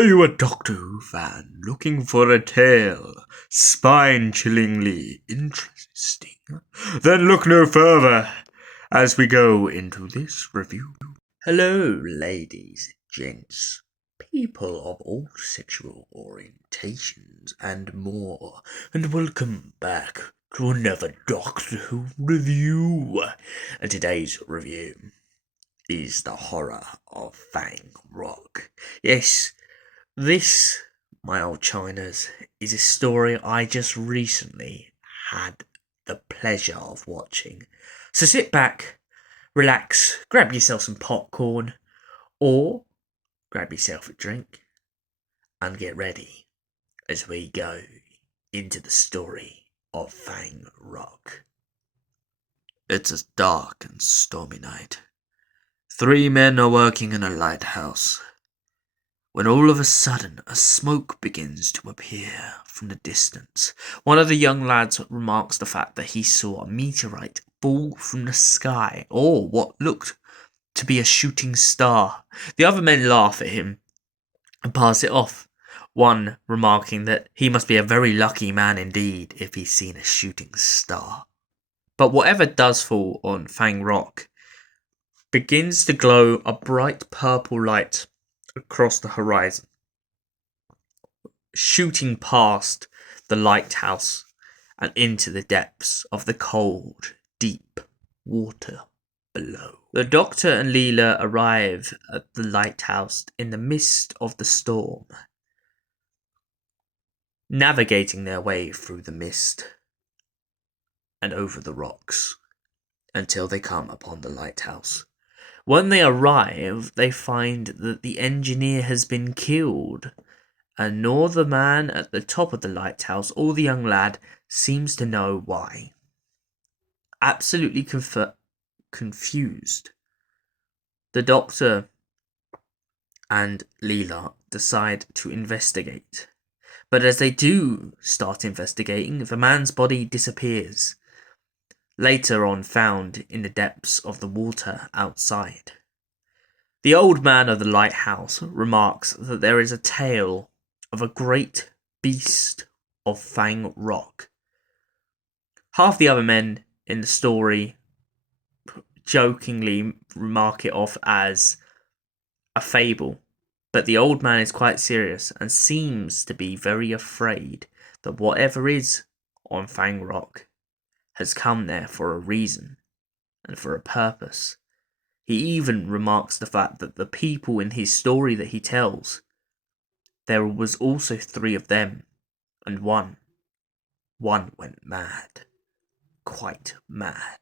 Are you a Doctor Who fan looking for a tale spine-chillingly interesting? Then look no further as we go into this review. Hello, ladies, gents, people of all sexual orientations and more, and welcome back to another Doctor Who review. And today's review is the horror of Fang Rock. Yes, this, my old Chinas, is a story I just recently had the pleasure of watching. So sit back, relax, grab yourself some popcorn, or grab yourself a drink, and get ready as we go into the story of Fang Rock. It's a dark and stormy night. 3 men are working in a lighthouse, when all of a sudden a smoke begins to appear from the distance. One of the young lads remarks the fact that he saw a meteorite fall from the sky, or what looked to be a shooting star. The other men laugh at him and pass it off, one remarking that he must be a very lucky man indeed if he's seen a shooting star. But whatever does fall on Fang Rock begins to glow a bright purple light across the horizon, shooting past the lighthouse and into the depths of the cold, deep water below. The Doctor and Leela arrive at the lighthouse in the midst of the storm, navigating their way through the mist and over the rocks until they come upon the lighthouse. When they arrive, they find that the engineer has been killed, and nor the man at the top of the lighthouse or the young lad seems to know why. Absolutely confused, the Doctor and Leela decide to investigate. But as they do start investigating, the man's body disappears, later on found in the depths of the water outside. The old man of the lighthouse remarks that there is a tale of a great beast of Fang Rock. Half the other men in the story jokingly remark it off as a fable, but the old man is quite serious and seems to be very afraid that whatever is on Fang Rock has come there for a reason and for a purpose. He even remarks the fact that the people in his story that he tells, there was also 3 of them, and one went mad. Quite mad.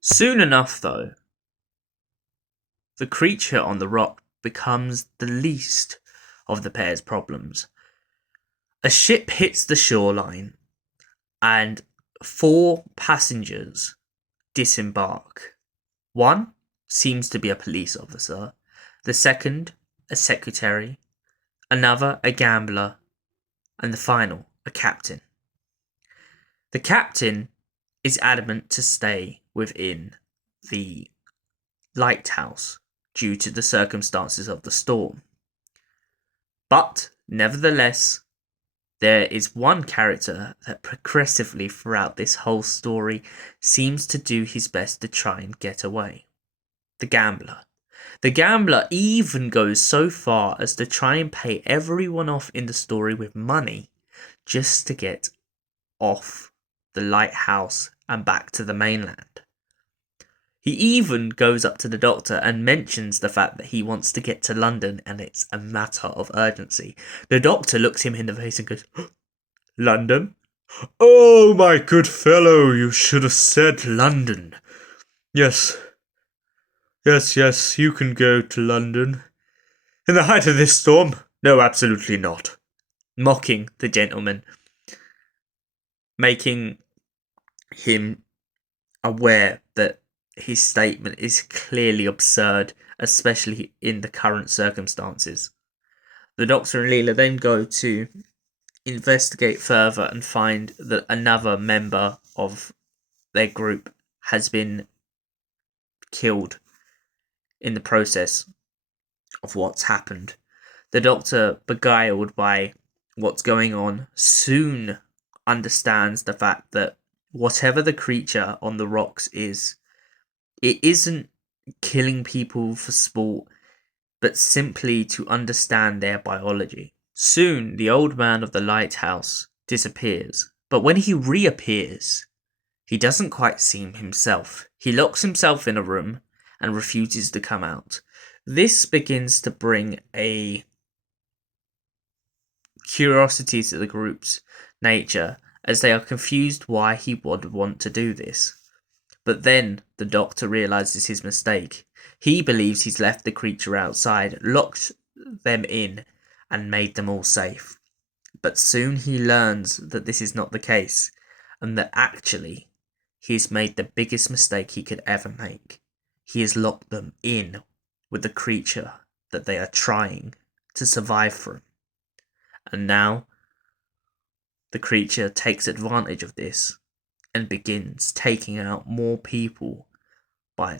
Soon enough, though, the creature on the rock becomes the least of the pair's problems. A ship hits the shoreline, and 4 passengers disembark. One seems to be a police officer, the second a secretary, another a gambler, and the final a captain. The captain is adamant to stay within the lighthouse due to the circumstances of the storm. But nevertheless, there is one character that progressively throughout this whole story seems to do his best to try and get away. The gambler. The gambler even goes so far as to try and pay everyone off in the story with money just to get off the lighthouse and back to the mainland. He even goes up to the Doctor and mentions the fact that he wants to get to London and it's a matter of urgency. The Doctor looks him in the face and goes, "London? Oh, my good fellow, you should have said London. Yes, you can go to London. In the height of this storm? No, absolutely not." Mocking the gentleman, making him aware that his statement is clearly absurd, especially in the current circumstances. The Doctor and Leela then go to investigate further and find that another member of their group has been killed in the process of what's happened. The Doctor, beguiled by what's going on, soon understands the fact that whatever the creature on the rocks is, it isn't killing people for sport, but simply to understand their biology. Soon, the old man of the lighthouse disappears, but when he reappears, he doesn't quite seem himself. He locks himself in a room and refuses to come out. This begins to bring a curiosity to the group's nature, as they are confused why he would want to do this. But then the Doctor realizes his mistake. He believes he's left the creature outside, locked them in, and made them all safe. But soon he learns that this is not the case, and that actually he's made the biggest mistake he could ever make. He has locked them in with the creature that they are trying to survive from. And now the creature takes advantage of this and begins taking out more people by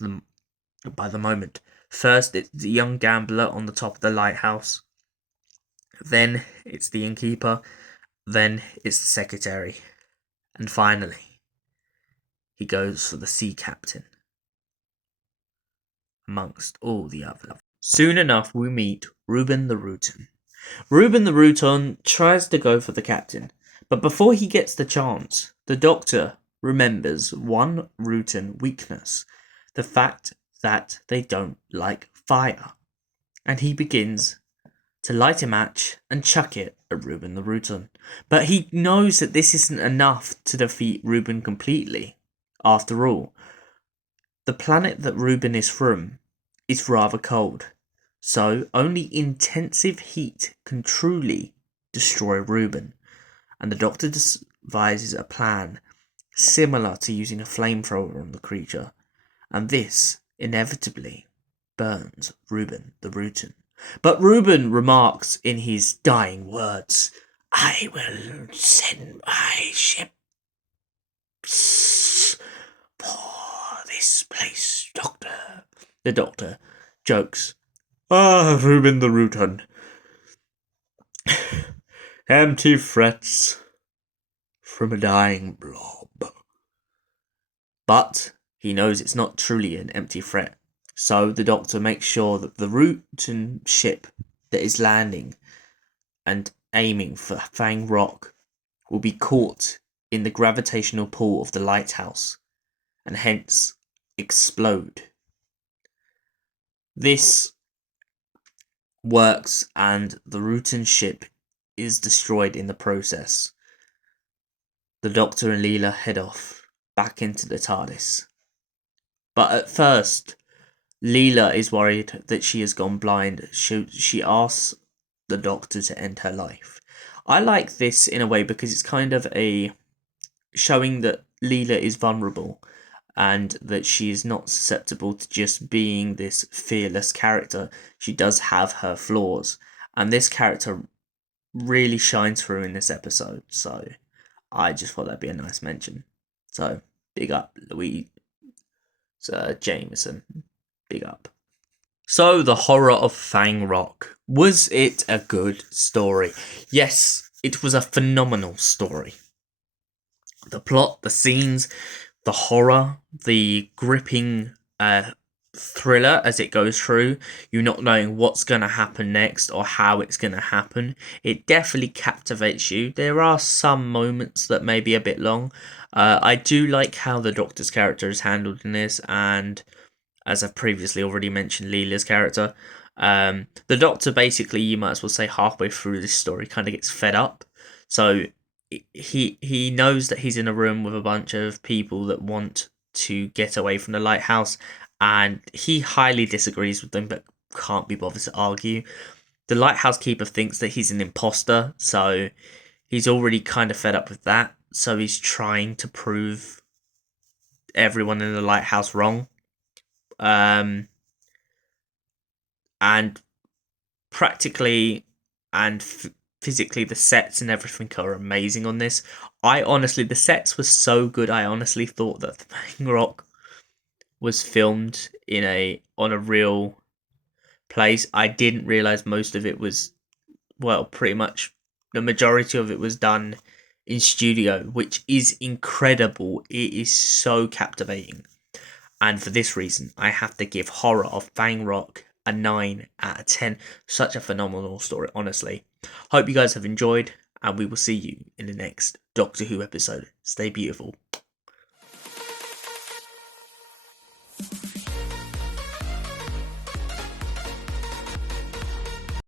the moment. First, it's the young gambler on the top of the lighthouse. Then it's the innkeeper. Then it's the secretary. And finally, he goes for the sea captain, amongst all the others. Soon enough, we meet Reuben the Rutan. Reuben the Rutan tries to go for the captain, but before he gets the chance, the Doctor remembers one Rutan weakness, the fact that they don't like fire, and he begins to light a match and chuck it at Reuben the Rutan. But he knows that this isn't enough to defeat Reuben completely. After all, the planet that Reuben is from is rather cold, so only intensive heat can truly destroy Reuben, and the Doctor devises a plan similar to using a flamethrower on the creature, and this inevitably burns Reuben the Rutan. But Reuben remarks in his dying words, "I will send my ships for this place, Doctor." The Doctor jokes, "Ah, Reuben the Rutan. Empty threats from a dying blob." But he knows it's not truly an empty threat. So the Doctor makes sure that the Rutan ship that is landing and aiming for Fang Rock will be caught in the gravitational pull of the lighthouse and hence explode. This works and the Rutan ship is destroyed in the process. The Doctor and Leela head off back into the TARDIS. But at first, Leela is worried that she has gone blind. She asks the Doctor to end her life. I like this in a way because it's kind of a showing that Leela is vulnerable and that she is not susceptible to just being this fearless character. She does have her flaws, and this character really shines through in this episode. So I just thought that'd be a nice mention. So big up Louise Jameson. Big up. So, the horror of Fang Rock. Was it a good story? Yes, it was a phenomenal story. The plot, the scenes, the horror, the gripping thriller as it goes through, you not knowing what's going to happen next or how it's going to happen. It definitely captivates you. There are some moments that may be a bit long. I do like how the Doctor's character is handled in this, and as I've previously already mentioned, Leela's character. The Doctor basically, you might as well say, halfway through this story kind of gets fed up. So he knows that he's in a room with a bunch of people that want to get away from the lighthouse, and he highly disagrees with them but can't be bothered to argue. The lighthouse keeper thinks that he's an imposter, so he's already kind of fed up with that. So he's trying to prove everyone in the lighthouse wrong. And practically and physically, the sets and everything are amazing on this. The sets were so good. I honestly thought that Fang Rock was filmed on a real place. I didn't realize most of it was, well, pretty much the majority of it was done in studio, which is incredible. It is so captivating. And for this reason, I have to give Horror of Fang Rock a 9 out of 10. Such a phenomenal story, honestly. Hope you guys have enjoyed, and we will see you in the next Doctor Who episode. Stay beautiful.